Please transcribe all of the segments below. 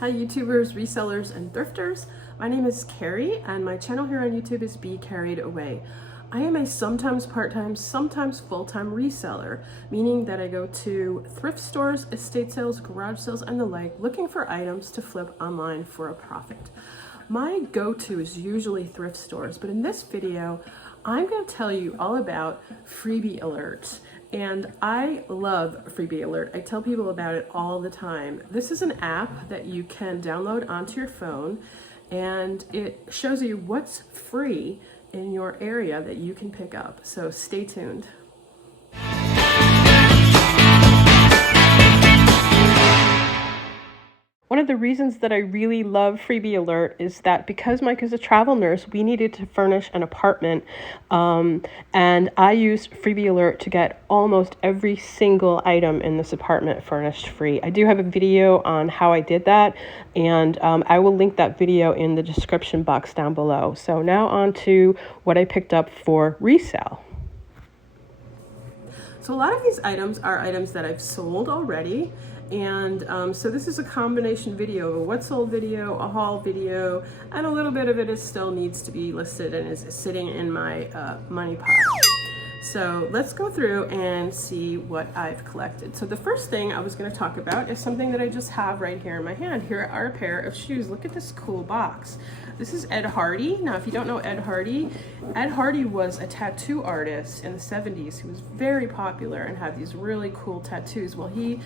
Hi YouTubers, resellers, and thrifters. My name is Carrie and my channel here on YouTube is Be Carried Away. I am a sometimes part-time, sometimes full-time reseller, meaning that I go to thrift stores, estate sales, garage sales, and the like, looking for items to flip online for a profit. My go-to is usually thrift stores, but in this video, I'm going to tell you all about Freebie Alert. And I love Freebie Alert. I tell people about it all the time. This is an app that you can download onto your phone, and it shows you what's free in your area that you can pick up. So stay tuned. One of the reasons that I really love Freebie Alert is that because Mike is a travel nurse, we needed to furnish an apartment, and I used Freebie Alert to get almost every single item in this apartment furnished free. I do have a video on how I did that, and I will link that video in the description box down below. So now on to what I picked up for resale. So a lot of these items are items that I've sold already. And so this is a combination video, a what sold video, a haul video, and a little bit of it still needs to be listed and is sitting in my money pile. So let's go through and see what I've collected. So the first thing I was going to talk about is something that I just have right here in my hand. Here are a pair of shoes. Look at this cool box. This is Ed Hardy. Now, if you don't know Ed Hardy was a tattoo artist in the 70s. He was very popular and had these really cool tattoos. Well, he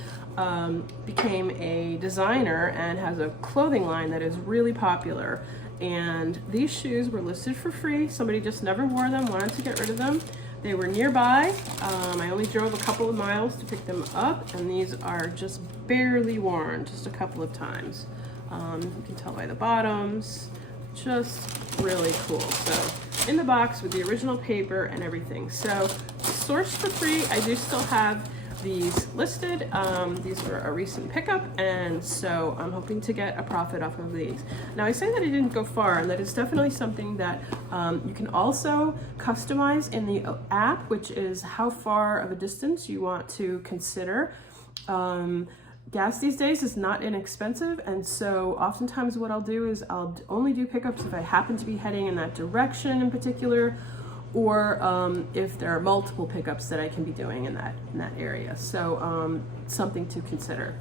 became a designer and has a clothing line that is really popular. And these shoes were listed for free. Somebody just never wore them, wanted to get rid of them. They were nearby. I only drove a couple of miles to pick them up, and these are just barely worn, just a couple of times. You can tell by the bottoms, just really cool. So in the box with the original paper and everything. So sourced for free. I do still have these listed. These were a recent pickup, and so I'm hoping to get a profit off of these. Now, I say that I didn't go far, and that is definitely something that you can also customize in the app, which is how far of a distance you want to consider. Gas these days is not inexpensive, and so oftentimes what I'll do is I'll only do pickups if I happen to be heading in that direction in particular, or if there are multiple pickups that I can be doing in that area. So something to consider.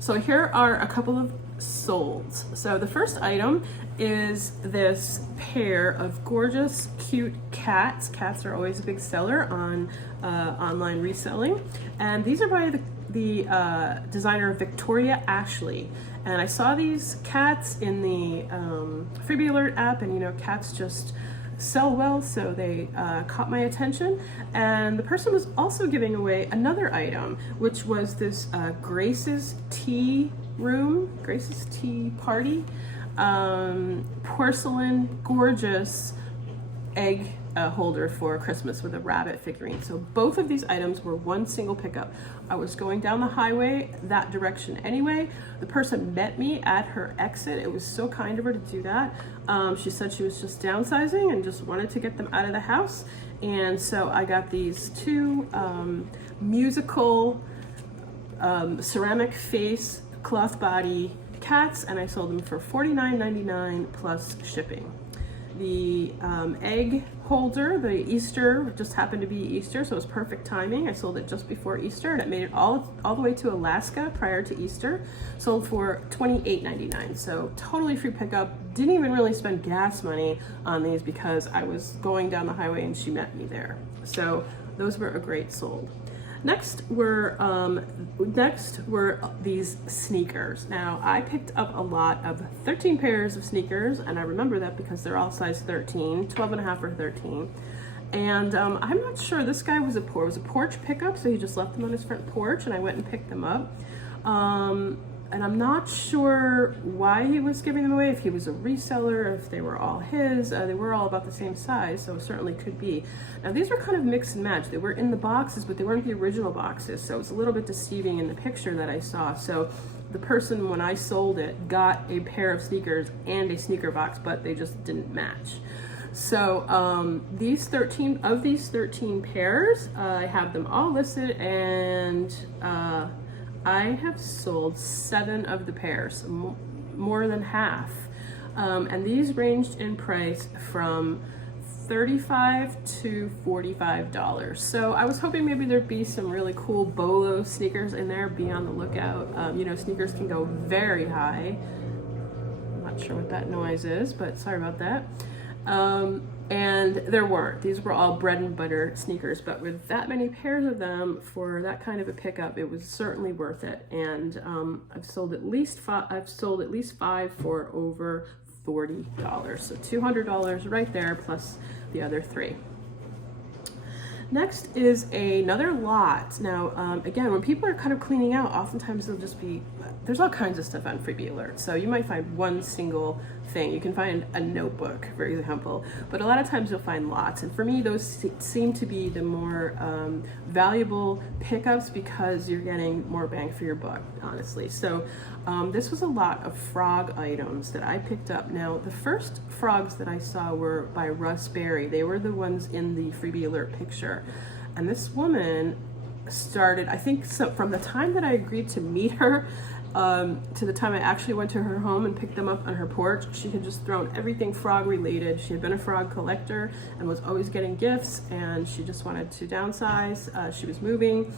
So here are a couple of solds. So the first item is this pair of gorgeous, cute cats. Cats are always a big seller on online reselling, and these are by the designer Victoria Ashley. And I saw these cats in the Freebie Alert app, and you know, cats just sell well, so they caught my attention. And the person was also giving away another item, which was this Grace's Tea Room, Grace's Tea Party, porcelain, gorgeous egg holder for Christmas with a rabbit figurine. So both of these items were one single pickup. I was going down the highway that direction anyway. The person met me at her exit. It was so kind of her to do that. She said she was just downsizing and just wanted to get them out of the house. And so I got these two musical ceramic face cloth body cats, and I sold them for $49.99 plus shipping. The egg holder, the Easter, just happened to be Easter, so it was perfect timing. I sold it just before Easter, and it made it all the way to Alaska prior to Easter. Sold for $28.99, so totally free pickup. Didn't even really spend gas money on these because I was going down the highway and she met me there. So those were a great sold. Next were these sneakers. Now, I picked up a lot of 13 pairs of sneakers, and I remember that because they're all size 13, 12 and a half or 13. And I'm not sure, this guy was a porch pickup, so he just left them on his front porch, and I went and picked them up. And I'm not sure why he was giving them away, if he was a reseller, if they were all his. They were all about the same size, so it certainly could be. Now, these were kind of mix and match. They were in the boxes, but they weren't the original boxes, so it was a little bit deceiving in the picture that I saw. So the person, when I sold it, got a pair of sneakers and a sneaker box, but they just didn't match. So these 13 pairs, I have them all listed, and I have sold 7 of the pairs, more than half. And these ranged in price from $35 to $45. So I was hoping maybe there'd be some really cool bolo sneakers in there. Be on the lookout. You know, sneakers can go very high. I'm not sure what that noise is, but sorry about that. And there weren't. These were all bread and butter sneakers, but with that many pairs of them for that kind of a pickup, it was certainly worth it. And I've sold at least 5 for over $40. So $200 right there, plus the other 3. Next is another lot. Now, again, when people are kind of cleaning out, oftentimes they'll just be, there's all kinds of stuff on Freebie Alert. So you might find one single thing. You can find a notebook, for example, but a lot of times you'll find lots. And for me, those seem to be the more valuable pickups because you're getting more bang for your buck, honestly. So this was a lot of frog items that I picked up. Now, the first frogs that I saw were by Russ Berry. They were the ones in the Freebie Alert picture. And this woman started, I think, so from the time that I agreed to meet her to the time I actually went to her home and picked them up on her porch, she had just thrown everything frog related. She had been a frog collector and was always getting gifts, and she just wanted to downsize. She was moving.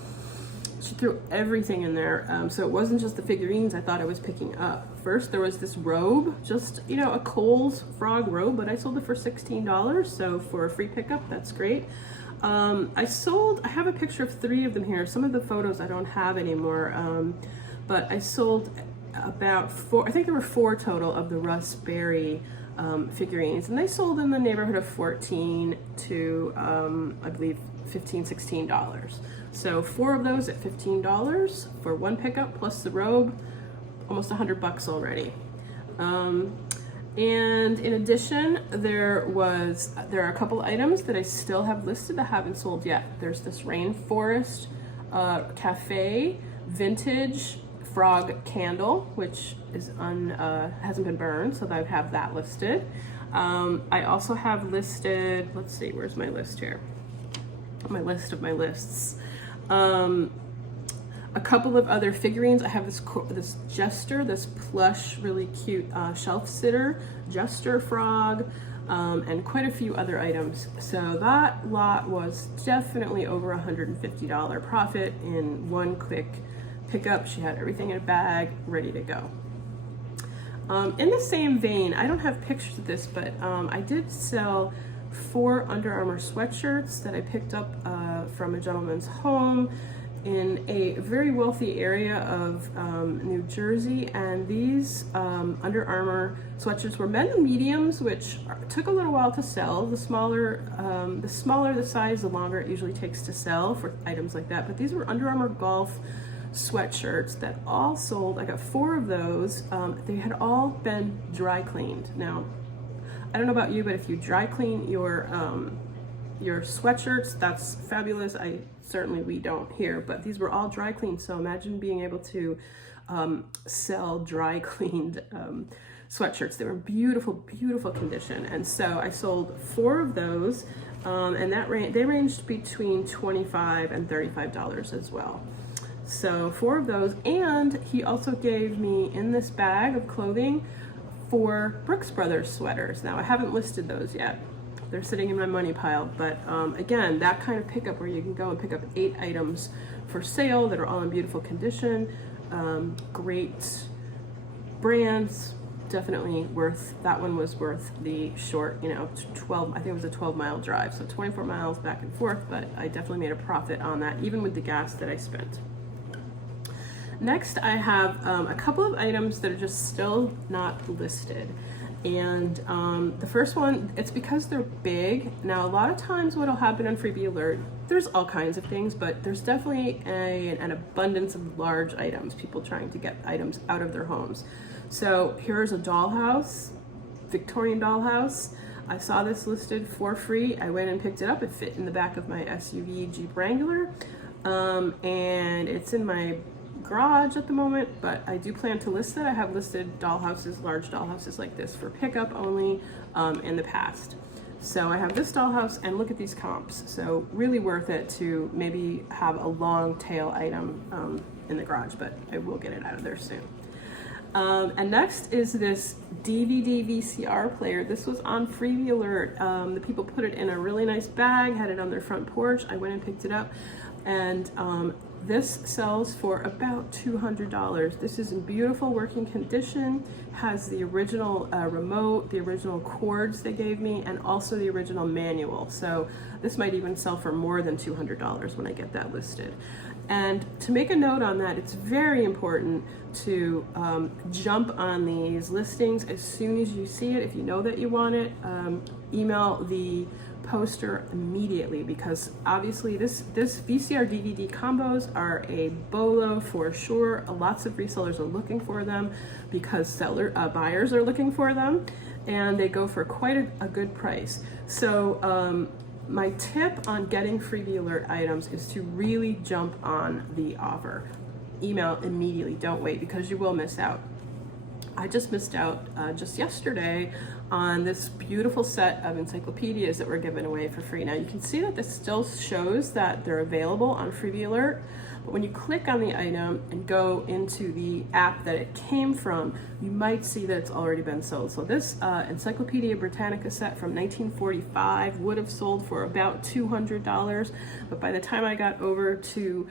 She threw everything in there. So it wasn't just the figurines I thought I was picking up. First, there was this robe, just, you know, a Kohl's frog robe, but I sold it for $16. So for a free pickup, that's great. I have a picture of 3 of them here. Some of the photos I don't have anymore. But I sold about 4, I think there were 4 total of the Russ Berry figurines, and they sold in the neighborhood of $14 to I believe $15, $16. So 4 of those at $15 for one pickup plus the robe, almost $100 already. And in addition, there are a couple items that I still have listed that haven't sold yet. There's this rainforest cafe vintage frog candle, which is hasn't been burned, so I have that listed. I also have listed, let's see, where's my list here? My list of my lists. A couple of other figurines. I have this Jester, this plush, really cute shelf sitter, Jester frog, and quite a few other items. So that lot was definitely over $150 profit in one quick pickup. She had everything in a bag, ready to go. In the same vein, I don't have pictures of this, but I did sell 4 Under Armour sweatshirts that I picked up from a gentleman's home in a very wealthy area of New Jersey, and these Under Armour sweatshirts were men and mediums, which took a little while to sell. The smaller the size, the longer it usually takes to sell for items like that. But these were Under Armour golf sweatshirts that all sold. I got 4 of those. They had all been dry cleaned. Now, I don't know about you, but if you dry clean your sweatshirts, that's fabulous. We don't here, but these were all dry cleaned. So imagine being able to sell dry cleaned sweatshirts. They were in beautiful, beautiful condition. And so I sold 4 of those, and they ranged between $25 and $35 as well. So 4 of those, and he also gave me in this bag of clothing 4 Brooks Brothers sweaters. Now I haven't listed those yet. They're sitting in my money pile, but again, that kind of pickup where you can go and pick up 8 items for sale that are all in beautiful condition, great brands, definitely worth, that one was worth the short, 12, I think it was a 12-mile drive, so 24 miles back and forth, but I definitely made a profit on that, even with the gas that I spent. Next, I have a couple of items that are just still not listed. And the first one, it's because they're big. Now, a lot of times what will happen on Freebie Alert, there's all kinds of things, but there's definitely an abundance of large items, people trying to get items out of their homes. So here's a dollhouse, Victorian dollhouse. I saw this listed for free. I went and picked it up. It fit in the back of my SUV Jeep Wrangler. And it's in my garage at the moment, but I do plan to list it. I have listed dollhouses, large dollhouses like this for pickup only in the past. So I have this dollhouse, and look at these comps. So really worth it to maybe have a long tail item in the garage, but I will get it out of there soon. And next is this DVD VCR player. This was on Freebie Alert. The people put it in a really nice bag, had it on their front porch. I went and picked it up, and this sells for about $200. This is in beautiful working condition, has the original remote, the original cords they gave me, and also the original manual. So this might even sell for more than $200 when I get that listed. And to make a note on that, it's very important to jump on these listings as soon as you see it. If you know that you want it, email the poster immediately, because obviously this VCR DVD combos are a bolo for sure. Lots of resellers are looking for them because buyers are looking for them, and they go for quite a good price. So my tip on getting Freebie Alert items is to really jump on the offer. Email immediately, don't wait, because you will miss out. I just missed out just yesterday on this beautiful set of encyclopedias that were given away for free. Now you can see that this still shows that they're available on Freebie Alert, but when you click on the item and go into the app that it came from, you might see that it's already been sold. So this Encyclopedia Britannica set from 1945 would have sold for about $200, but by the time I got over to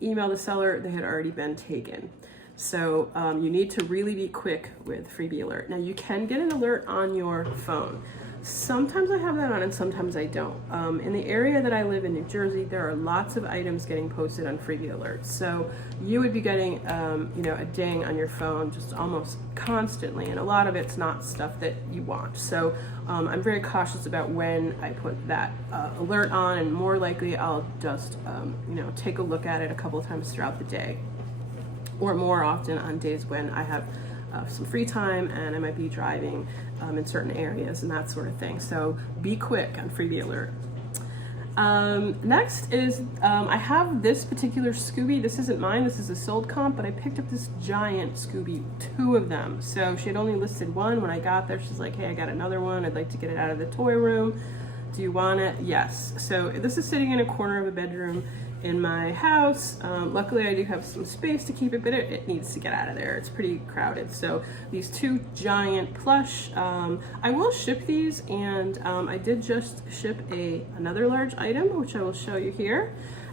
email the seller, they had already been taken. So you need to really be quick with Freebie Alert. Now you can get an alert on your phone. Sometimes I have that on and sometimes I don't. In the area that I live in, New Jersey, there are lots of items getting posted on Freebie Alert. So you would be getting a ding on your phone just almost constantly, and a lot of it's not stuff that you want. So I'm very cautious about when I put that alert on, and more likely I'll just take a look at it a couple of times throughout the day, or more often on days when I have some free time and I might be driving in certain areas and that sort of thing. So be quick on Freebie Alert. Next is, I have this particular Scooby. This isn't mine, this is a sold comp, but I picked up this giant Scooby, 2 of them. So she had only listed one. When I got there, she's like, hey, I got another one. I'd like to get it out of the toy room. Do you want it? Yes. So this is sitting in a corner of a bedroom in my house. Luckily I do have some space to keep it, but it needs to get out of there. It's pretty crowded. So these 2 giant plush, I will ship these, and I did just ship another large item, which I will show you here.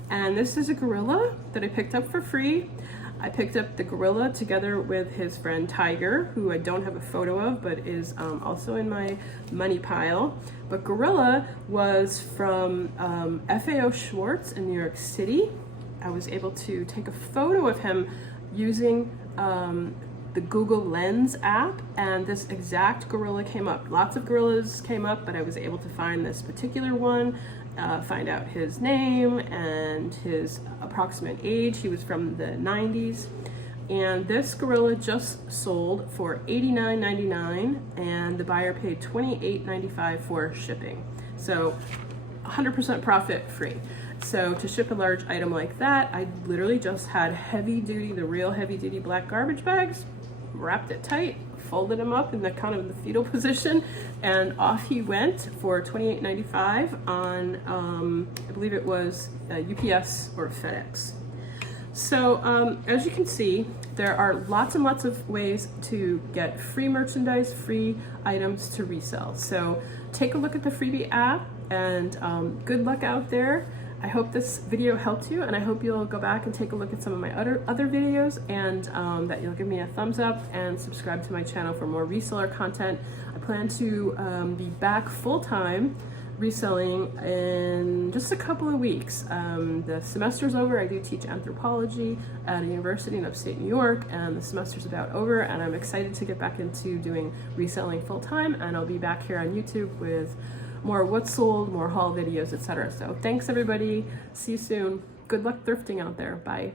And this is a gorilla that I picked up for free. I picked up the gorilla together with his friend Tiger, who I don't have a photo of, but is also in my money pile. But Gorilla was from FAO Schwartz in New York City. I was able to take a photo of him using the Google Lens app, and this exact gorilla came up. Lots of gorillas came up, but I was able to find this particular one, find out his name and his approximate age. He was from the 90s. And this gorilla just sold for $89.99, and the buyer paid $28.95 for shipping. So 100% profit free. So to ship a large item like that, I literally just had the real heavy duty black garbage bags, wrapped it tight, folded him up in the kind of the fetal position, and off he went for $28.95 on, I believe it was UPS or FedEx. So as you can see, there are lots and lots of ways to get free merchandise, free items to resell. So take a look at the Freebie app, and good luck out there. I hope this video helped you, and I hope you'll go back and take a look at some of my other videos, and that you'll give me a thumbs up and subscribe to my channel for more reseller content. I plan to be back full-time reselling in just a couple of weeks. The semester's over. I do teach anthropology at a university in upstate New York, and the semester's about over, and I'm excited to get back into doing reselling full-time, and I'll be back here on YouTube with more what's sold, more haul videos, etc. So thanks everybody. See you soon. Good luck thrifting out there. Bye.